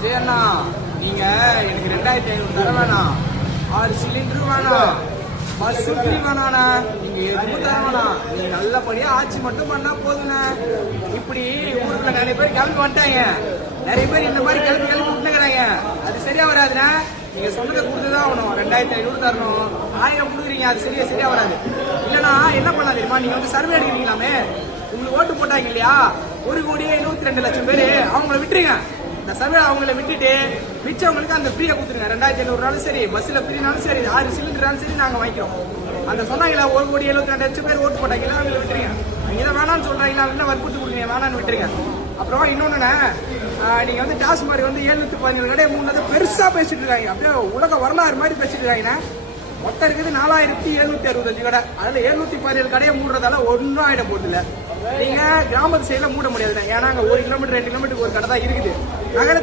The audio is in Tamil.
விஜயண்ணா, நீங்க எனக்கு 2500 தர வேணாம், 6 சிலிண்டர் வேணாம், பஸ் ஃப்ரீ வேணாண்ணா, நீங்க எதுவும் தர வேணாம், நீங்க நல்லபடியா ஆட்சி மட்டும் பண்ணா போதுண்ணா. இப்படி ஊருக்குள்ள நிறைய பேர் கிளம்பி வந்துட்டாங்க, நிறைய பேர் இந்த மாதிரி கிளம்பி விட்டுக்கிறாங்க. அது சரியா வராதுண்ணா. நீங்க சொன்னதை கொடுத்துதான் ஆகணும். 2500 தரணும், 1000 கொடுக்குறீங்க, அது சரியா வராது. இல்லைன்னா என்ன பண்ணலாம் தெரியுமா, நீங்க வந்து சர்வே எடுக்கிறீங்களாமே, உங்களுக்கு ஓட்டு போட்டாங்க இல்லையா, 1,22,00,000 பேரு, அவங்கள விட்டுருங்க. இந்த சர்வே அவங்கள விட்டுட்டு மிச்சவங்களுக்கு அந்த ஃப்ரீயா கொடுத்துருங்க. 2500 சரி, பஸ்ல ஃப்ரீனாலும் சரி, 6 சிலிண்டர்னாலும் சரி, நாங்க வாங்கிக்கிறோம். அந்த சொன்னாங்களா 1,72,00,000 பேர் ஓட்டு போட்டாங்களா, அவங்களை விட்டுருங்க. இதை வேணான்னு சொல்றாங்க, வற்புறுத்தி கொடுங்க, வேணான்னு விட்டுருங்க. அப்புறம் இன்னொன்னு, நீங்க வந்து டாஸ்மாக் வந்து 717 கடை 3 பெருசா பேசிட்டு இருக்காங்க, அப்படியே உலக வரலாறு மாதிரி பேசிட்டு இருக்காங்க. மொத்தம் இருக்குது 4,765 கடை, அதுல 717 கடையை மூடுறதால ஒன்னும் ஆயிட போதில்லை. நீங்க கிராமத்து சைடுல மூட முடியாது, ஏன்னா அங்க 1 கிலோமீட்டர் 2 கிலோமீட்டருக்கு ஒரு கடை தான் இருக்குது. நகரத்து